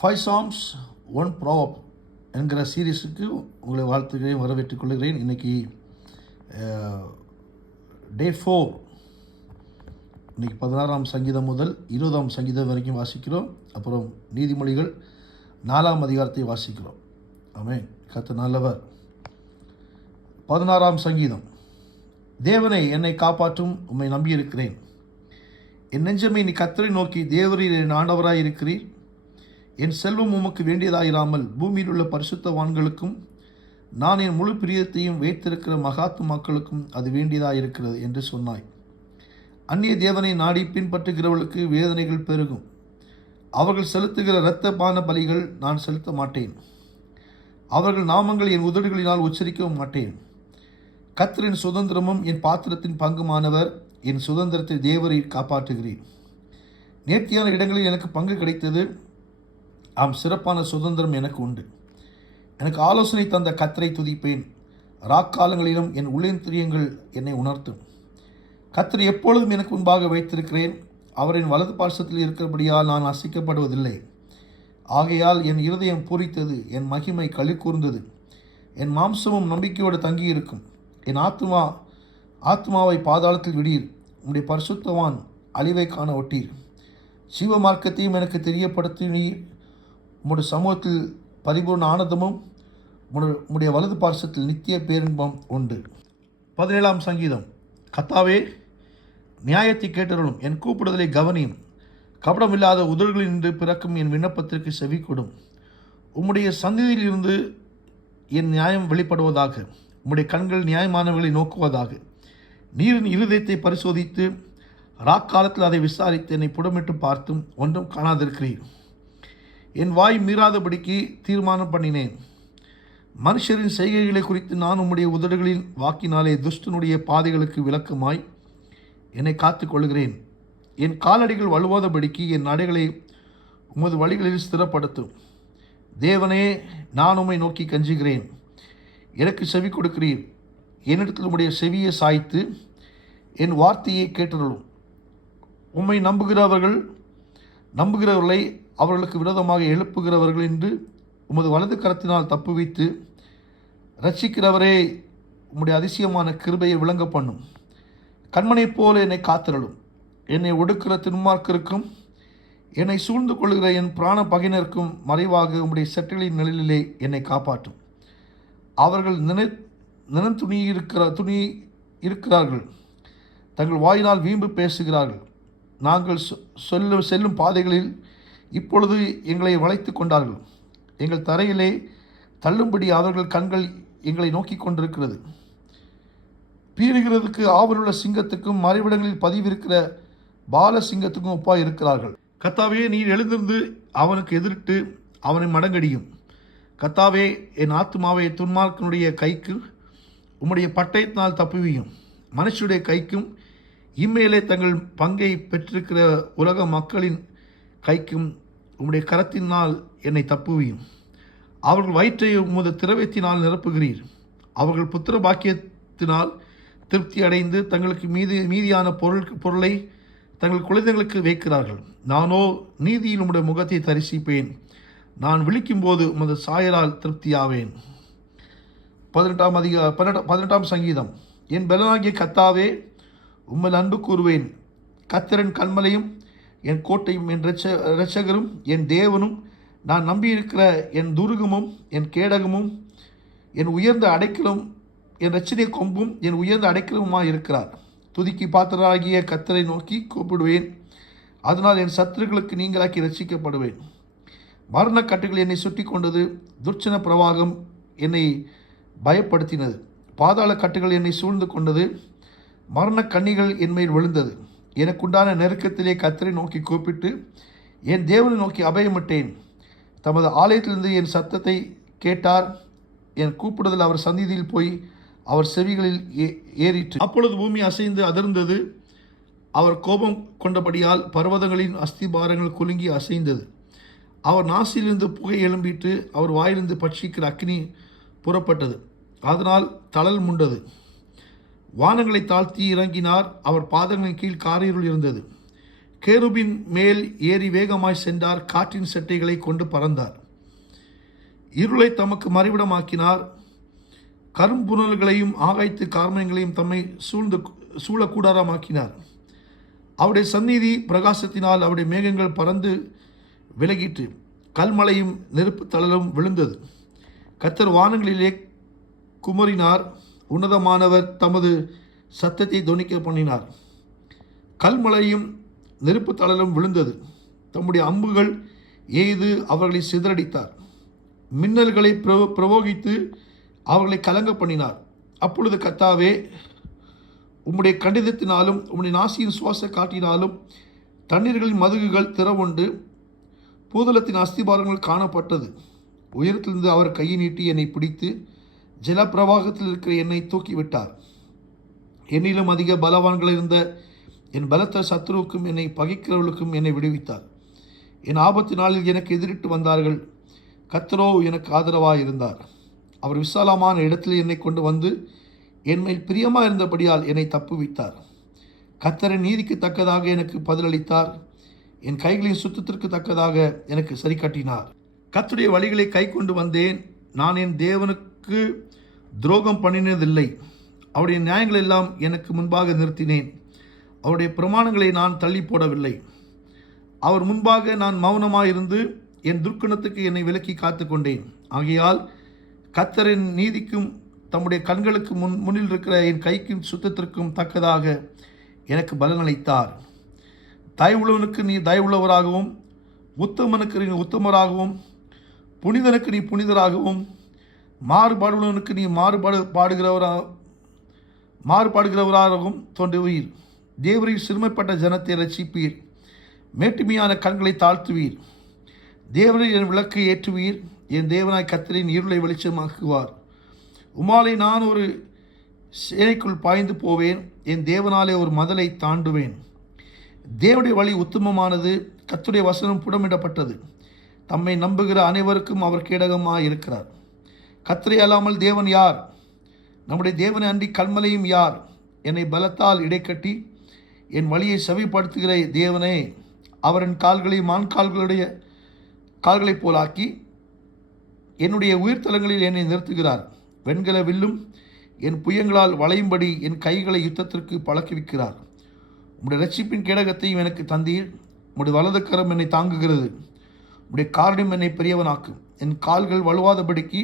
5 Psalms 1 Proverb என்கிற சீரீஸுக்கு உங்களை வாழ்த்துக்கிறேன், வரவேற்றுக் கொள்கிறேன். இன்றைக்கி டே 4. இன்றைக்கி 16ஆம் சங்கீதம் முதல் 20ஆம் சங்கீதம் வரைக்கும் வாசிக்கிறோம். அப்புறம் நீதிமொழிகள் 4ஆம் அதிகாரத்தை வாசிக்கிறோம். ஆமென். கர்த்தர் நல்லவர். 16ஆம் சங்கீதம். தேவனை என்னை காப்பாற்றும், உம்மை நம்பியிருக்கிறேன். என் நெஞ்சமே, நீ கர்த்தரை நோக்கி, தேவரீர் என் ஆண்டவராய் இருக்கிறீர். என் செல்வம் உமக்கு வேண்டியதாயிராமல் பூமியில் உள்ள பரிசுத்தவான்களுக்கும் நான் என் முழு பிரியத்தையும் வைத்திருக்கிற மகாத்மாக்களுக்கும் அது வேண்டியதாயிருக்கிறது என்று சொன்னாய். அந்நிய தேவனை நாடி பின்பற்றுகிறவர்களுக்கு வேதனைகள் பெருகும். அவர்கள் செலுத்துகிற இரத்த பான பலிகள் நான் செலுத்த மாட்டேன். அவர்கள் நாமங்கள் என் உதடுகளினால் உச்சரிக்கவும் மாட்டேன். கர்த்தரின் சுதந்திரமும் என் பாத்திரத்தின் பங்குமானவர். என் சுதந்திரத்தை தேவரீர் காப்பாற்றுகிறீர். நேர்த்தியான இடங்களில் எனக்கு பங்கு கிடைத்தது. சிறப்பான சுதந்திரம் எனக்கு உண்டு. எனக்கு ஆலோசனை தந்த கர்த்தரை துதிப்பேன். ராக்காலங்களிலும் என் உள்ளேந்திரியங்கள் என்னை உணர்த்தும். கர்த்தரை எப்பொழுதும் எனக்கு முன்பாக வைத்திருக்கிறேன். அவரின் வலது பார்சத்தில் இருக்கிறபடியால் நான் அசைக்கப்படுவதில்லை. ஆகையால் என் இருதயம் பூரித்தது, என் மகிமை களி கூர்ந்தது. என் மாம்சமும் நம்பிக்கையோடு தங்கியிருக்கும். என் ஆத்மாவை பாதாளத்தில் விடீர். உம்முடைய பரிசுத்தவான் அழிவை காண ஒட்டீர். ஜீவ மார்க்கத்தையும் எனக்கு தெரியப்படுத்தினீர். உம்முடைய சமூகத்தில் பரிபூர்ண ஆனந்தமும் உம்முடைய வலது பார்சத்தில் நித்திய பேரின்பம் உண்டு. 17ஆம் சங்கீதம். கர்த்தாவே, நியாயத்தை கேட்டருளும், என் கூப்பிடுதலை கவனியும். கபடமில்லாத உதடுகளில் நின்று பிறக்கும் என் விண்ணப்பத்திற்கு செவி கொடும். உம்முடைய சந்ததியிலிருந்து என் நியாயம் வெளிப்படுவதாக. உம்முடைய கண்கள் நியாயமானவர்களை நோக்குவதாக. நீரின் இருதயத்தை பரிசோதித்து ராக்காலத்தில் அதை விசாரித்து என்னை புடமிட்டு பார்த்தும் ஒன்றும் காணாதிருக்கிறீர். என் வாய் மீறாதபடிக்கு தீர்மானம் பண்ணினேன். மனுஷரின் செய்கைகளை குறித்து நான் உம்முடைய உதடுகளின் வாக்கினாலே துஷ்டனுடைய பாதைகளுக்கு விளக்கமாய் என்னை காத்து கொள்கிறேன். என் காலடிகள் வலுவாதபடிக்கு என் நடைகளை உமது வழிகளில் ஸ்திரப்படுத்தும். தேவனே, நான் உம்மை நோக்கி கஞ்சுகிறேன். எனக்கு செவி கொடுக்கிறீர். என்னிடத்தில் உம்முடைய செவியை சாய்த்து என் வார்த்தையை கேட்டருளும். உம்மை நம்புகிறவர்களை அவர்களுக்கு விரோதமாக எழுப்புகிறவர்கள் என்று உமது வலது கரத்தினால் தப்புவித்து இரட்சிக்கிறவரே, உம்முடைய அதிசயமான கிருபையை விளங்க பண்ணும். கண்மனைப் போல என்னை காத்திரளும். என்னை ஒடுக்கிற துன்மார்க்கருக்கும் என்னை சூழ்ந்து கொள்கிற என் பிராண பகையினருக்கும் மறைவாக உம்முடைய செட்டைகளின் நிழலிலே என்னை காப்பாற்றும். அவர்கள் துணி இருக்கிறார்கள். தங்கள் வாயினால் வீம்பு பேசுகிறார்கள். நாங்கள் செல்லும் பாதைகளில் இப்பொழுது எங்களை வளைத்து கொண்டார்கள். எங்கள் தரையிலே தள்ளும்படி அவர்கள் கண்கள் எங்களை நோக்கி கொண்டிருக்கிறது. பீறுகிறதுக்கு ஆவலுள்ள சிங்கத்துக்கும் மறைவிடங்களில் பதிவிருக்கிற பால சிங்கத்துக்கும் ஒப்பாய் இருக்கிறார்கள். கர்த்தாவே, நீர் எழுந்திருந்து அவனுக்கு எதிரிட்டு அவனை மடங்கடியும். கர்த்தாவே, என் ஆத்துமாவை துன்மார்க்கனுடைய கைக்கு உம்முடைய பட்டயத்தினால் தப்புவியும். மனுஷருடைய கைக்கும் இம்மையிலே தங்கள் பங்கை பெற்றிருக்கிற உலக மக்களின் கைக்கும் உம்முடைய கரத்தினால் என்னை தப்புவியும். அவர்கள் வயிற்றை உமது திரவியத்தினால் நிரப்புகிறீர். அவர்கள் புத்திர பாக்கியத்தினால் திருப்தி அடைந்து தங்களுக்கு மீதியான பொருளை தங்கள் குழந்தைகளுக்கு வைக்கிறார்கள். நானோ நீதியில் உம்முடைய முகத்தை தரிசிப்பேன். நான் விழிக்கும்போது உமது சாயலால் திருப்தியாவேன். 18ஆம் சங்கீதம். என் பலனாகிய கர்த்தாவே, உம்மில் அன்பு கூறுவேன். கர்த்தரின் கன்மலையும் என் கோட்டையும் என் இரட்சகரும் என் தேவனும் நான் நம்பியிருக்கிற என் துருகமும் என் கேடகமும் என் உயர்ந்த அடைக்கலும் என் இரட்சணிய கொம்பும் என் உயர்ந்த அடைக்கலமுமாய் இருக்கிறார். துதிக்கு பாத்திரராகிய கர்த்தரை நோக்கி கூப்பிடுவேன். அதனால் என் சத்துருக்களுக்கு நீங்களாக்கி ரட்சிக்கப்படுவேன். மரணக்கட்டுகள் என்னை சுற்றி கொண்டது. துர்ச்சன பிரவாகம் என்னை பயப்படுத்தினது. பாதாள கட்டுகள் என்னை சூழ்ந்து கொண்டது. மரண கண்ணிகள் என்மேல் விழுந்தது. எனக்குண்டான நெருக்கத்திலே கர்த்தரை நோக்கி கூப்பிட்டு என் தேவனை நோக்கி அபயமிட்டேன். தமது ஆலயத்திலிருந்து என் சத்தத்தை கேட்டார். என் கூப்பிடுதல் அவர் சந்நிதியில் போய் அவர் செவிகளில் ஏறிற்று. அப்பொழுது பூமி அசைந்து அதிர்ந்தது. அவர் கோபம் கொண்டபடியால் பர்வதங்களின் அஸ்திபாரங்கள் குலுங்கி அசைந்தது. அவர் நாசிலிருந்து புகை எழும்பிட்டு அவர் வாயிலிருந்து பட்சிக்கிற அக்னி புறப்பட்டது. அதனால் தளல் முண்டது. வானங்களை தாழ்த்தி இறங்கினார். அவர் பாதங்களின் கீழ் காரிருள் இருந்தது. கேருபின் மேல் ஏறி வேகமாய் சென்றார். காற்றின் செட்டைகளை கொண்டு பறந்தார். இருளை தமக்கு மறைவிடமாக்கினார். கரும்புணல்களையும் ஆகாய்த்து கார்மயங்களையும் தம்மை சூழக்கூடாரமாக்கினார். அவருடைய சந்நிதி பிரகாசத்தினால் அவருடைய மேகங்கள் பறந்து விலகிற்று. கல்மலையும் நெருப்பு தளலும் விழுந்தது. கர்த்தர் வானங்களிலே குமரினார். உன்னதமானவர் தமது சத்தத்தை தொனிக்க பண்ணினார். கல்மலையும் நெருப்பு தளலும் விழுந்தது. தம்முடைய அம்புகள் எய்து அவர்களை சிதறடித்தார். மின்னல்களை பிரவோகித்து அவர்களை கலங்க பண்ணினார். அப்பொழுது கர்த்தாவே, உம்முடைய கண்டிதத்தினாலும் உம்முடைய நாசியின் சுவாச காட்டினாலும் தண்ணீர்களின் மதுகுகள் திறவுண்டு பூதளத்தின் அஸ்திபாரங்கள் காணப்பட்டது. உயரத்திலிருந்து அவர் கையை நீட்டி என்னை பிடித்து ஜலப்பிரவாகத்தில் இருக்கிற என்னை தூக்கிவிட்டார். என்னிலும் அதிக பலவான்கள் இருந்த என் பலத்த சத்துருவுக்கும் என்னை பகைக்கிறவர்களுக்கும் என்னை விடுவித்தார். என் ஆபத்து நாளில் எனக்கு எதிரிட்டு வந்தார்கள். கர்த்தரோ எனக்கு ஆதரவாக இருந்தார். அவர் விசாலமான இடத்தில் என்னை கொண்டு வந்து என்மேல் பிரியமாக இருந்தபடியால் என்னை தப்புவித்தார். கர்த்தரின் நீதிக்கு தக்கதாக எனக்கு பதிலளித்தார். என் கைகளின் சுத்தத்திற்கு தக்கதாக எனக்கு சரி கட்டினார். கர்த்தருடைய வழிகளை கை கொண்டு வந்தேன். நான் என் தேவனுக்கு துரோகம் பண்ணினதில்லை. அவருடைய நியாயங்கள் எல்லாம் எனக்கு முன்பாக நிறுத்தினேன். அவருடைய பிரமாணங்களை நான் தள்ளி போடவில்லை. அவர் முன்பாக நான் மௌனமாக இருந்து என் துர்க்குணத்துக்கு என்னை விலக்கி காத்து கொண்டேன். ஆகையால் கர்த்தரின் நீதிக்கும் தம்முடைய கண்களுக்கு முன்னில் இருக்கிற என் கைக்கும் சுத்தத்திற்கும் தக்கதாக எனக்கு பலனளித்தார். தயவுள்ளவனுக்கு நீ தயவுள்ளவராகவும், உத்தமனுக்கு நீ உத்தமராகவும், புனிதனுக்கு நீ புனிதராகவும், மாறுபாடுள்ளவனுக்கு நீ மாறுபாடுகிறவராகவும் தோன்றுவீர். தேவரில் சிறுமைப்பட்ட ஜனத்தை ரட்சிப்பீர். மேட்டுமையான கண்களை தாழ்த்துவீர். தேவரில் என் விளக்கை ஏற்றுவீர். என் தேவனாய் கர்த்தரின் இருளை வெளிச்சமாக்குவார். உமாலை நான் ஒரு சேனைக்குள் பாய்ந்து போவேன். என் தேவனாலே ஒரு மதலை தாண்டுவேன். தேவனுடைய வழி உத்தமமானது. கர்த்தருடைய வசனம் புடமிடப்பட்டது. தம்மை நம்புகிற அனைவருக்கும் அவர் கேடகமாக இருக்கிறார். கர்த்தரை அல்லாமல் தேவன் யார்? நம்முடைய தேவனை அன்றி கல்மலையும் யார்? என்னை பலத்தால் இடைக்கட்டி என் வழியை செவிப்படுத்துகிற தேவனே, அவரின் கால்களை மான்கால்களுடைய கால்களைப் போலாக்கி என்னுடைய உயிர்த்தலங்களில் என்னை நிறுத்துகிறார். வெண்கல வில்லும் என் புயங்களால் வளையும்படி என் கைகளை யுத்தத்திற்கு பழக்குவிக்கிறார். உம்முடைய ரட்சிப்பின் கேடகத்தையும் எனக்கு தந்தீர். உம்முடைய வலது கரம் என்னை தாங்குகிறது. உம்முடைய காரணம் என்னை பெரியவனாக்கும். என் கால்கள் வலுவாதபடிக்கு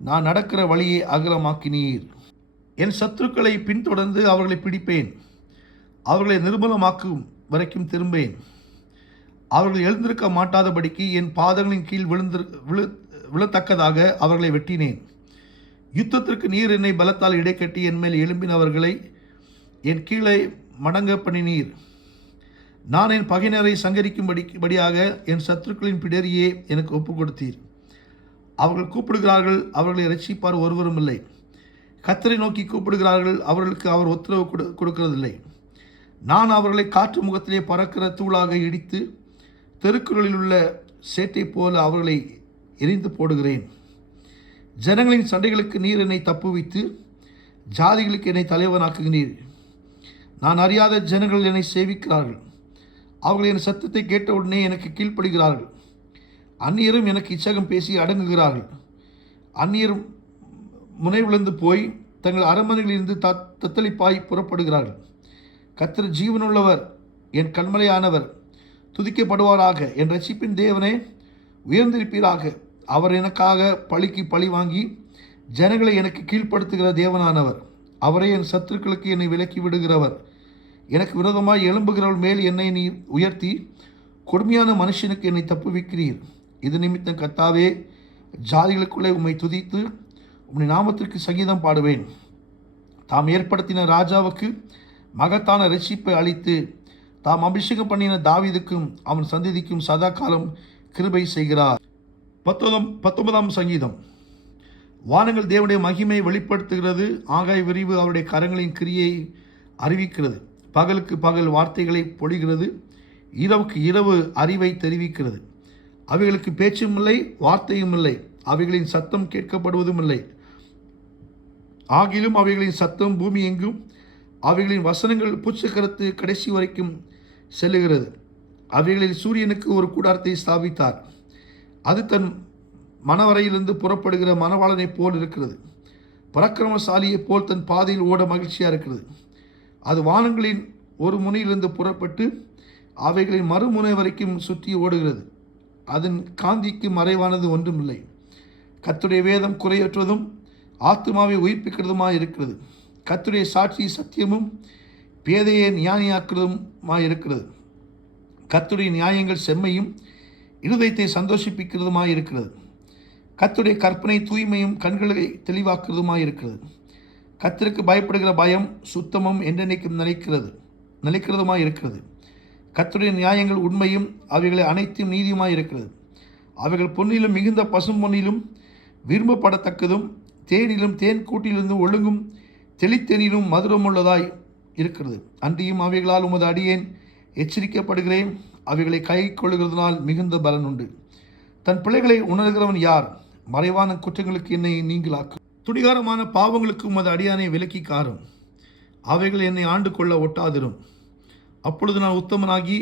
நான் நடக்கிற வழியை அகலமாக்கினீர். என் சத்துருக்களை பின்தொடர்ந்து அவர்களை பிடிப்பேன். அவர்களை நிர்மூலமாக்கும் வரைக்கும் திரும்பேன். அவர்கள் எழுந்திருக்க மாட்டாதபடிக்கு என் பாதங்களின் கீழ் விழத்தக்கதாக அவர்களை வெட்டினேன். யுத்தத்திற்கு நீர் என்னை பலத்தால் இடைக்கட்டி என் மேல் எழும்பினவர்களை என் கீழே மடங்க பண்ணினீர். நான் என் பகையினரை சங்கரிக்கும்படியாக என் சத்துருக்களின் பிடரியே எனக்கு ஒப்புக் கொடுத்தீர். அவர்கள் கூப்பிடுகிறார்கள், அவர்களை ரட்சிப்பார் ஒருவரும் இல்லை. கர்த்தரை நோக்கி கூப்பிடுகிறார்கள், அவர்களுக்கு அவர் உத்தரவு கொடுக்கிறதில்லை. நான் அவர்களை காற்று முகத்திலே பறக்கிற தூளாக இடித்து தெருக்குகளில் உள்ள சேட்டை போல அவர்களை எரிந்து போடுகிறேன். ஜனங்களின் சண்டைகளுக்கு நீர் என்னை தப்புவித்து ஜாதிகளுக்கு என்னை தலைவனாக்குகிறீர். நான் அறியாத ஜனங்கள் என்னை சேவிக்கிறார்கள். அவர்கள் என் சத்தத்தை கேட்டவுடனே எனக்கு கீழ்ப்படுகிறார்கள். அந்நியரும் எனக்கு இச்சகம் பேசி அடங்குகிறார்கள். அந்நியரும் முனைவிழந்து போய் தங்கள் அரண்மனைகளிலிருந்து தத்தளிப்பாய் புறப்படுகிறார்கள். கர்த்தர் ஜீவனுள்ளவர், என் கண்மலையானவர் துதிக்கப்படுவாராக. என் ரட்சிப்பின் தேவனே உயர்ந்திருப்பீராக. அவர் எனக்காக பழிக்கு பழி வாங்கி ஜனங்களை எனக்கு கீழ்ப்படுத்துகிற தேவனானவர். அவரே என் சத்துருக்களுக்கு என்னை விலக்கி விடுகிறவர். எனக்கு விரோதமாய் எழும்புகிறவள் மேல் என்னை நீ உயர்த்தி கொடுமையான மனுஷனுக்கு என்னை தப்புவிக்கிறீர். இது நிமித்தம் கர்த்தாவே, ஜாதிகளுக்குள்ளே உம்மை துதித்து உம்முடைய நாமத்திற்கு சங்கீதம் பாடுவேன். தாம் ஏற்படுத்தின ராஜாவுக்கு மகத்தான ரட்சிப்பை அளித்து தாம் அபிஷேகம் பண்ணின தாவீதுக்கும் அவன் சந்ததிக்கும் சதா காலம் கிருபை செய்கிறார். 19ஆம் சங்கீதம். வானங்கள் தேவனுடைய மகிமை வெளிப்படுத்துகிறது. ஆகாய விரிவு அவருடைய கரங்களின் கிரியை அறிவிக்கிறது. பகலுக்கு பகல் வார்த்தைகளை பொழிகிறது. இரவுக்கு இரவு அறிவை தெரிவிக்கிறது. அவைகளுக்கு பேச்சும் இல்லை, வார்த்தையும் இல்லை. அவைகளின் சத்தம் கேட்கப்படுவதும் இல்லை. ஆகிலும் அவைகளின் சத்தம் பூமி எங்கும், அவைகளின் வசனங்கள் பூச்சக்கரத்து கடைசி வரைக்கும் செல்லுகிறது. அவைகளில் சூரியனுக்கு ஒரு கூடாரத்தை ஸ்தாபித்தார். அது தன் மணவரையிலிருந்து புறப்படுகிற மணவாளனைப் போல் இருக்கிறது. பராக்கிரமசாலியைப் போல் தன் பாதையில் ஓட மகிழ்ச்சியாக இருக்கிறது. அது வானங்களின் ஒரு முனையிலிருந்து புறப்பட்டு அவைகளின் மறுமுனை வரைக்கும் சுற்றி ஓடுகிறது. அதன் காந்திக்கு மறைவானது ஒன்றுமில்லை. கர்த்தருடைய வேதம் குறையற்றதும் ஆத்துமாவை உயிர்ப்பிக்கிறதுமாய் இருக்கிறது. கர்த்தருடைய சாட்சி சத்தியமும் பேதையை ஞானியாக்குறதுமாய் இருக்கிறது. கர்த்தருடைய நியாயங்கள் செம்மையும் இருதயத்தை சந்தோஷிப்பிக்கிறதுமாய் இருக்கிறது. கர்த்தருடைய கற்பனை தூய்மையும் கண்களை தெளிவாக்குறதுமாய் இருக்கிறது. கர்த்தருக்கு பயப்படுகிற பயம் சுத்தமும் என்றென்னைக்கும் நிலைக்கிறதுமாய் இருக்கிறது. கர்த்தருடைய நியாயங்கள் உண்மையும் அவைகளை அனைத்தும் நீதியுமாய் இருக்கிறது. அவைகள் பொன்னிலும் மிகுந்த பசும் பொன்னிலும் விரும்பப்படத்தக்கதும் தேனிலும் தேன் கூட்டிலிருந்து ஒழுங்கும் தெளித்தேனிலும் மதுரமுள்ளதாய் இருக்கிறது. அன்றியும் அவைகளால் உமது அடியேன் எச்சரிக்கப்படுகிறேன். அவைகளை கை கொள்ளுகிறதுனால் மிகுந்த பலன் உண்டு. தன் பிள்ளைகளை உணர்கிறவன் யார்? மறைவான குற்றங்களுக்கு என்னை நீங்களாக்கும். துணிகாரமான பாவங்களுக்கு உமது அடியானை விலக்கி காரும். அவைகள் என்னை ஆண்டு கொள்ள ஒட்டாதிரும். அப்பொழுது நான் உத்தமனாகி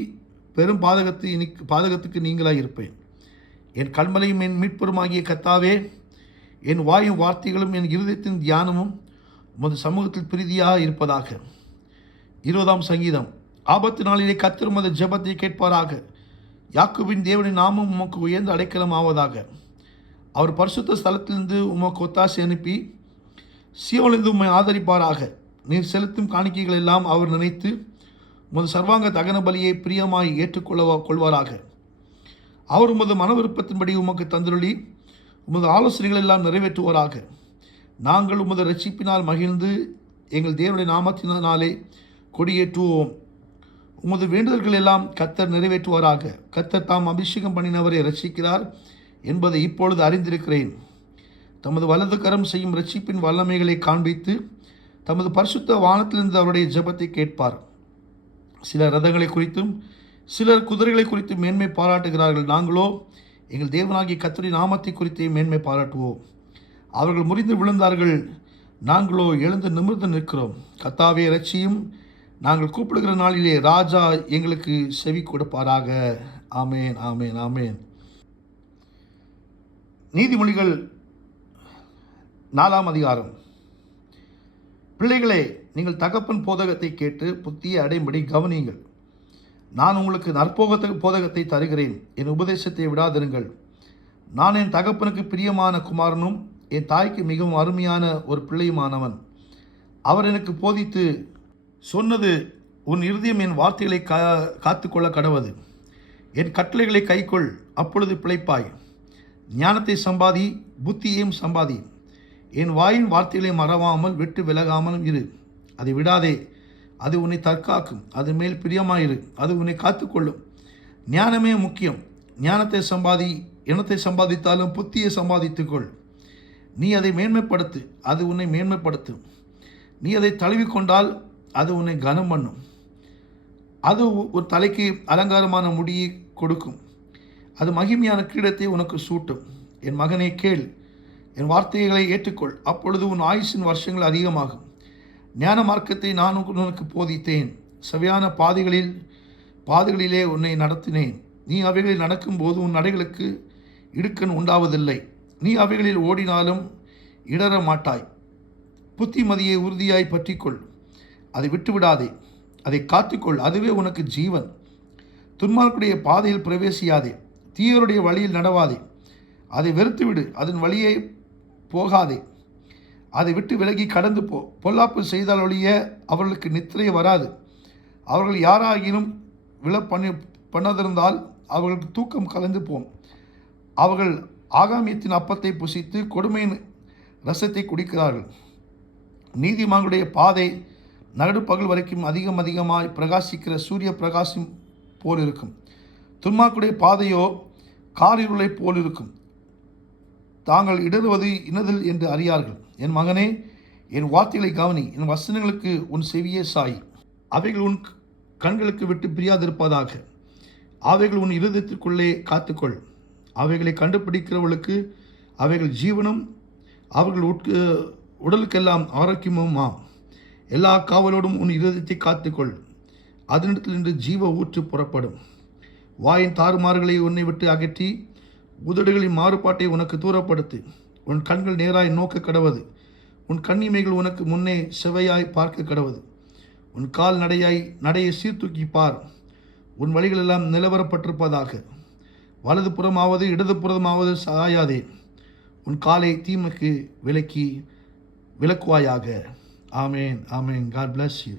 பெரும் பாதகத்துக்கு நீங்களாக இருப்பேன். என் கண்மலையும் என் மீட்பருமாகிய கர்த்தாவே, என் வாயும் வார்த்தைகளும் என் இருதயத்தின் தியானமும் உமது சமூகத்தில் பிரீதியாக இருப்பதாக. 20ஆம் சங்கீதம். ஆபத்து நாளிலே கர்த்தர் உமது ஜெபத்தை கேட்பாராக. யாக்கோபின் தேவனின் நாமம் உமக்கு உயர்ந்த அடைக்கலம் ஆவதாக. அவர் பரிசுத்த ஸ்தலத்திலிருந்து உமக்கு ஒத்தாசை அனுப்பி சீயோனிலிருந்து உம்மை ஆதரிப்பாராக. நீர் செலுத்தும் காணிக்கைகள் எல்லாம் அவர் நினைத்து உமது சர்வாங்க தகன பலியை பிரியமாய் கொள்வாராக. அவர் உமது மன விருப்பத்தின்படி உமக்கு தந்தருளி உமது ஆலோசனைகள் எல்லாம் நிறைவேற்றுவாராக. நாங்கள் உமது ரட்சிப்பினால் மகிழ்ந்து எங்கள் தேவனுடைய நாமத்தினாலே கொடியேற்றுவோம். உமது வேண்டுதல்கள் எல்லாம் கர்த்தர் நிறைவேற்றுவாராக. கர்த்தர் தாம் அபிஷேகம் பண்ணினவரை ரட்சிக்கிறார் என்பதை இப்பொழுது அறிந்திருக்கிறேன். தமது வலது கரம் செய்யும் ரட்சிப்பின் வல்லமைகளை காண்பித்து தமது பரிசுத்த வானத்திலிருந்து அவருடைய ஜெபத்தை கேட்பார். சிலர் ரதங்களை குறித்தும் சிலர் குதிரைகளை குறித்தும் மேன்மை பாராட்டுகிறார்கள். நாங்களோ எங்கள் தேவனாகிய கர்த்தருடைய நாமத்தை குறித்தே மேன்மை பாராட்டுவோம். அவர்கள் முறிந்து விழுந்தார்கள், நாங்களோ எழுந்து நிமிர்ந்து நிற்கிறோம். கர்த்தாவே இரட்சியும். நாங்கள் கூப்பிடுகிற நாளிலே ராஜா எங்களுக்கு செவி கொடுப்பாராக. ஆமேன், ஆமேன், ஆமேன். நீதிமொழிகள் 4ஆம் அதிகாரம். பிள்ளைகளே, நீங்கள் தகப்பன் போதகத்தை கேட்டு புத்தியை அடையும்படி கவனியுங்கள். நான் உங்களுக்கு போதகத்தை தருகிறேன், என் உபதேசத்தை விடாதிருங்கள். நான் என் தகப்பனுக்கு பிரியமான குமாரனும் என் தாய்க்கு மிகவும் அருமையான ஒரு பிள்ளையுமானவன். அவர் எனக்கு போதித்து சொன்னது, உன் இருதயம் என் வார்த்தைகளை காத்துக்கொள்ள கடவது. என் கட்டளைகளை கைக்கொள், அப்பொழுது பிழைப்பாய். ஞானத்தை சம்பாதி, புத்தியையும் சம்பாதி. என் வாயின் வார்த்தைகளை மறவாமல் விட்டு விலகாமலும் இரு. அதை விடாதே, அது உன்னை தற்காக்கும். அது மேல் பிரியமாயிரு, அது உன்னை காத்துக்கொள்ளும். ஞானமே முக்கியம். ஞானத்தை சம்பாதி. இனத்தை சம்பாதித்தாலும் புத்தியை சம்பாதித்துக்கொள். நீ அதை மேன்மைப்படுத்து, அது உன்னை மேன்மைப்படுத்தும். நீ அதை தழுவிக்கொண்டால் அது உன்னை கனம் பண்ணும். அது ஒரு தலைக்கு அலங்காரமான முடியை கொடுக்கும். அது மகிமையான கிரீடத்தை உனக்கு சூட்டும். என் மகனே கேள், என் வார்த்தைகளை ஏற்றுக்கொள், அப்பொழுது உன் ஆயுசின் வருஷங்கள் அதிகமாகும். ஞான மார்க்கத்தை நான் உனக்கு போதித்தேன். செவையான பாதைகளிலே உன்னை நடத்தினேன். நீ அவைகளில் நடக்கும்போது உன் நடைகளுக்கு இடுக்கண் உண்டாவதில்லை. நீ அவைகளில் ஓடினாலும் இடற மாட்டாய். புத்திமதியை உறுதியாய் பற்றிக்கொள், அதை விட்டுவிடாதே. அதை காத்துக்கொள், அதுவே உனக்கு ஜீவன். துன்மார்க்குடைய பாதையில் பிரவேசியாதே, தீயருடைய வழியில் நடவாதே. அதை வெறுத்துவிடு, அதன் வழியை போகாதே. அதை விட்டு விலகி கடந்து போ. பொல்லாப்பு செய்தால் ஒழிய அவர்களுக்கு நித்திரை வராது. அவர்கள் யாராகிலும் பண்ணாதிருந்தால் அவர்களுக்கு தூக்கம் கலந்து போம். அவர்கள் ஆகாமியத்தின் அப்பத்தை புசித்து கொடுமையின் ரசத்தை குடிக்கிறார்கள். நீதிமான்களுடைய பாதை நடுப்பகல் வரைக்கும் அதிகமாய் பிரகாசிக்கிற சூரிய பிரகாசம் போல் இருக்கும். துன்மார்க்குடைய பாதையோ காரிருளை போல் இருக்கும். தாங்கள் இடறுவது இன்னதில் என்று அறியார்கள். என் மகனே, என் வார்த்தைகளை கவனி, என் வசனங்களுக்கு உன் செவியே சாய். அவைகள் உன் கண்களுக்கு விட்டு பிரியாதிருப்பதாக. அவைகள் உன் இருதயத்திற்குள்ளே காத்துக்கொள். அவைகளை கண்டுபிடிக்கிறவர்களுக்கு அவைகள் ஜீவனும் அவர்கள் உடலுக்கெல்லாம் ஆரோக்கியமுமா. எல்லா காவலோடும் உன் இருதயத்தை காத்துக்கொள், அதனிடத்திலிருந்து ஜீவ ஊற்று புறப்படும். வாயின் தாறுமாறுகளை உன்னை விட்டு அகற்றி உதடுகளின் மாறுபாட்டை உனக்கு தூரப்படுத்து. உன் கண்கள் நேராய் நோக்க கடவது. உன் கண்ணிமைகள் உனக்கு முன்னே செவையாய் பார்க்க கடவது. உன் கால் நடையை சீர்தூக்கி பார். உன் வழிகளெல்லாம் நிலவரப்பட்டிருப்பதாக. வலது புறமாவது இடது புறமாவது சாயாதே. உன் காலை தீமைக்கு விலக்குவாயாக. ஆமேன், ஆமேன். God bless you.